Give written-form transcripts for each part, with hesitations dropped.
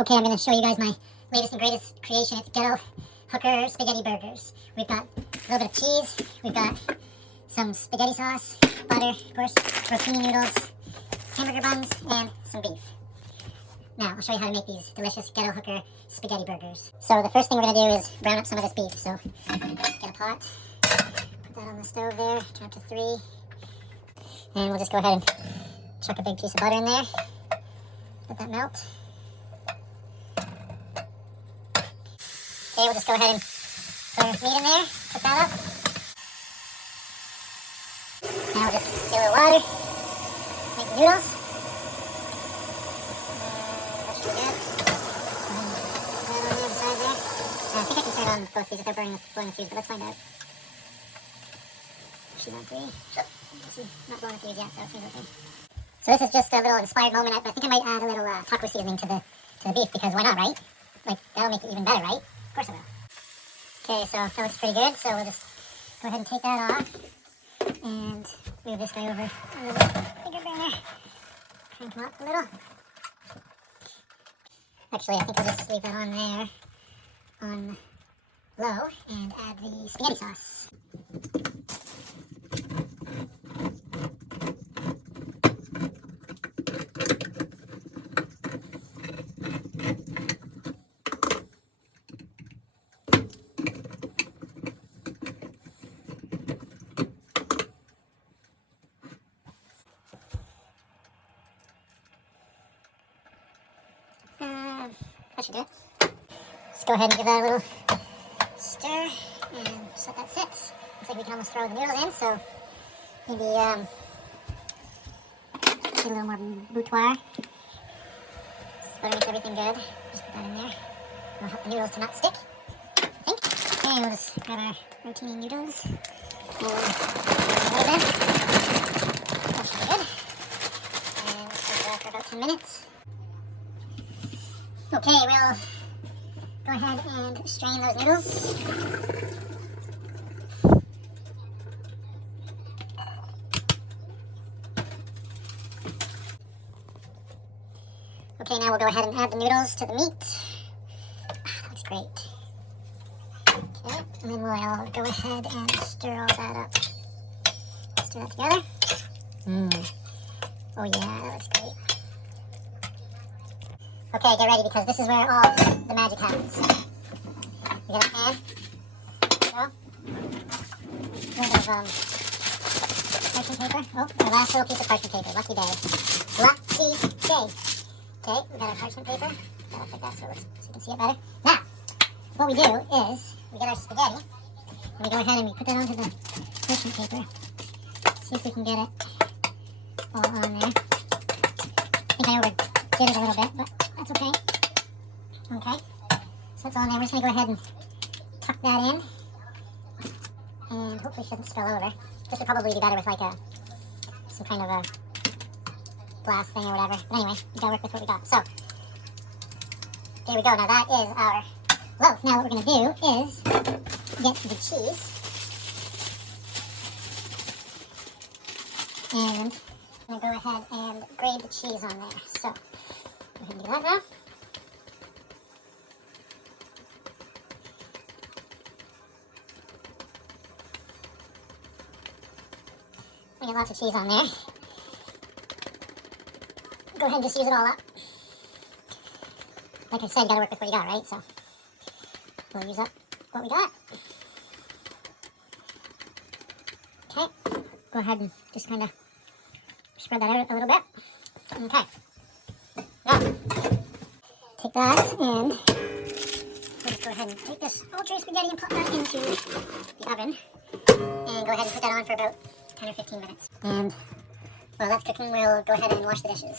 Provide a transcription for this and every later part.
Okay, I'm going to show you guys my latest and greatest creation. It's Ghetto Hooker Spaghetti Burgers. We've got a little bit of cheese, we've got some spaghetti sauce, butter, of course, rotini noodles, hamburger buns, and some beef. Now, I'll show you how to make these delicious Ghetto Hooker Spaghetti Burgers. So the first thing we're going to do is brown up some of this beef. So let's get a pot, put that on the stove there, turn up to 3, and we'll just go ahead and chuck a big piece of butter in there, let that melt. Okay, we'll just go ahead and put our meat in there, cook that up. Now we'll just get a little water, make the noodles. That should be good. Put that on the other side there. I think I can turn on both these if they're blowing the fuse, but let's find out. She's on 3. She's not blowing the fuse yet, so it seems okay. So this is just a little inspired moment. I think I might add a little taco seasoning to the beef, because why not, right? Like, that'll make it even better, right? Of course I will. Okay, so that looks pretty good, so we'll just go ahead and take that off and move this guy over a little bigger burner. Crank him up a little. Actually, I think I'll just leave that on there on low and add the spaghetti sauce. That should do it. Just go ahead and give that a little stir and just let that sit. Looks like we can almost throw the noodles in, so maybe get a little more boutoir. Just butter makes everything good. Just put that in there. It'll help the noodles to not stick, I think. Okay, we'll just grab our rotini noodles and roll this. That should be good. And we'll cook that for about 10 minutes. Okay, we'll go ahead and strain those noodles. Okay, now we'll go ahead and add the noodles to the meat. That looks great. Okay, and then we'll go ahead and stir all that up. Stir that together. Oh yeah, that looks great. Okay, get ready, because this is where all the magic happens. We got a pan. So, a little bit of parchment paper. Oh, our last little piece of parchment paper. Lucky day. Lucky day. Okay, we got our parchment paper. That'll fit that so you can see it better. Now, what we do is we get our spaghetti, and we go ahead and we put that onto the parchment paper. See if we can get it all on there. I think I overdid it a little bit, but that's okay. Okay, so that's all in there. We're just going to go ahead and tuck that in. And hopefully it shouldn't spill over. This would probably be better with like some kind of a glass thing or whatever. But anyway, we got to work with what we got. So, there we go. Now that is our loaf. Now what we're going to do is get the cheese. And I'm going to go ahead and grate the cheese on there. So, go ahead and do that now. We get lots of cheese on there. Go ahead and just use it all up. Like I said, you gotta work with what you got, right? So, we'll use up what we got. Okay, go ahead and just kind of spread that out a little bit. Okay. Now, take that and we'll just go ahead and take this old tray spaghetti and put that into the oven. And go ahead and put that on for about 10 or 15 minutes. And while that's cooking, we'll go ahead and wash the dishes.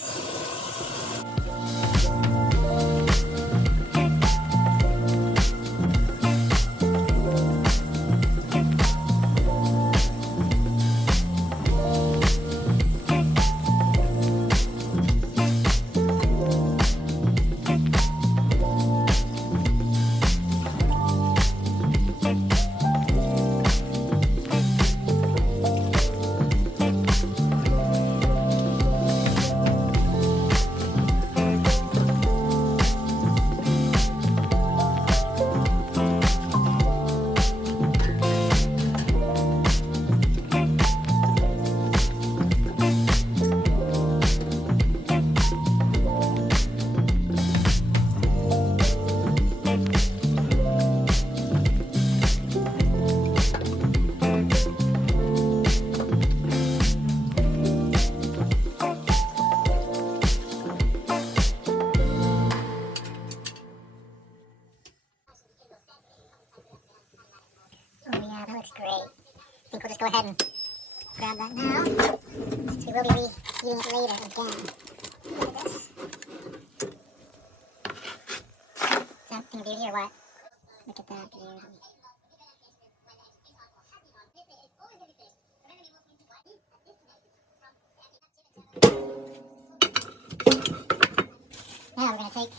we'll just go ahead and grab that now, since we will be reheating it later again. Look at this. Is that thing of beauty or what? Look at that beauty. Now we're going to take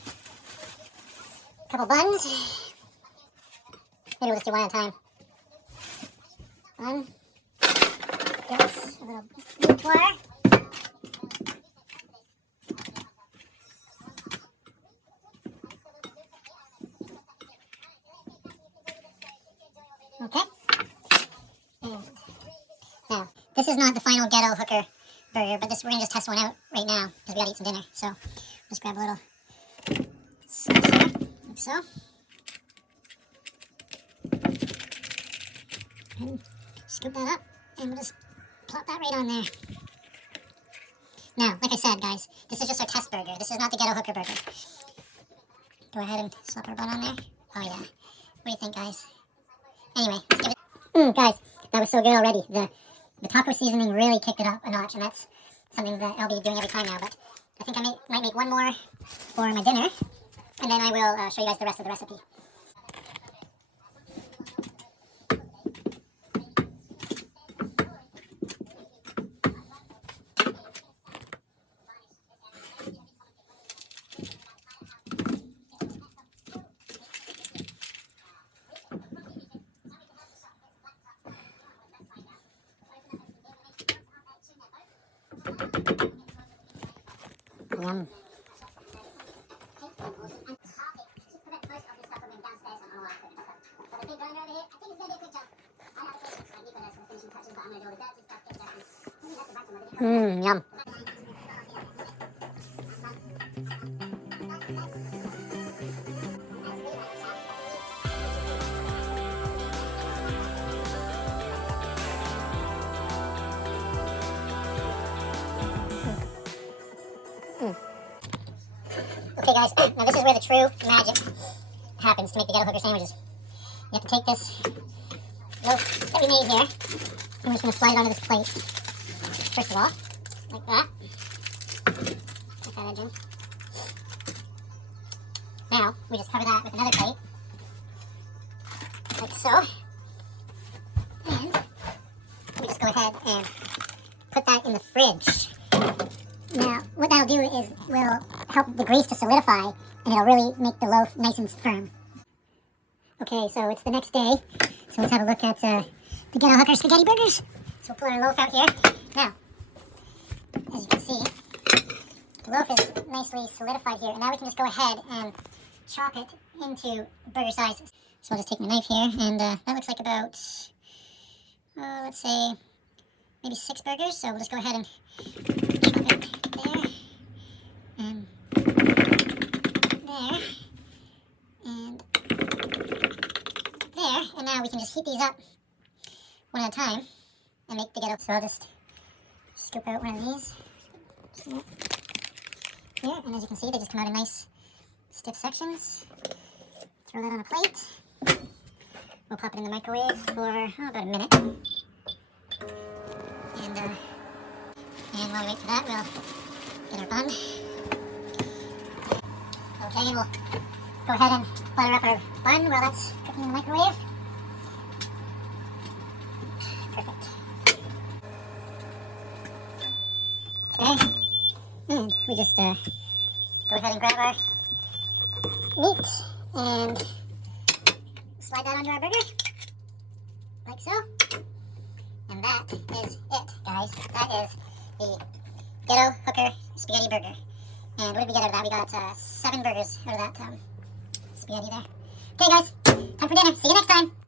a couple buns. Maybe we'll just do one at a time. One. Yes, a little beef flour. Okay. And now, this is not the final Ghetto Hooker burger, but we're going to just test one out right now because we got to eat some dinner. So, just grab a little sauce here, like so. And scoop that up, and we'll just plop that right on there. Now, like I said, guys, this is just our test burger. This is not the Ghetto Hooker burger. Go ahead and slap our bun on there. Oh, yeah. What do you think, guys? Anyway, let's give it... guys, that was so good already. The taco seasoning really kicked it up a notch, and that's something that I'll be doing every time now. But I think I might make one more for my dinner, and then I will show you guys the rest of the recipe. Yum. Yum. Okay guys, now this is where the true magic happens to make the Ghetto Hooker sandwiches. You have to take this loaf that we made here, and we're just going to slide it onto this plate. First of all, like that. Put that edge in. Now, we just cover that with another plate, like so. And we just go ahead and put that in the fridge. Now, what that'll do is will help the grease to solidify, and it'll really make the loaf nice and firm. Okay, so it's the next day, so let's have a look at the Ghetto Hooker spaghetti burgers. So we'll pull our loaf out here. Now, as you can see, the loaf is nicely solidified here, and now we can just go ahead and chop it into burger sizes. So I'll just take my knife here, and that looks like about, let's say, maybe 6 burgers. So we'll just go ahead and chop it there, and there, and there. And now we can just heat these up one at a time and make the Ghetto. So I'll just scoop out one of these here, and as you can see, they just come out in nice stiff sections. Throw that on a plate. We'll pop it in the microwave for about a minute. And while we wait for that, we'll get our bun. Okay, we'll go ahead and butter up our bun while that's cooking in the microwave. Perfect. Okay, and we just go ahead and grab our meat and slide that onto our burger, like so. And that is it, guys. That is the Ghetto Hooker spaghetti burger. And what did we get out of that? We got 7 burgers out of that spaghetti there. Okay, guys, time for dinner. See you next time.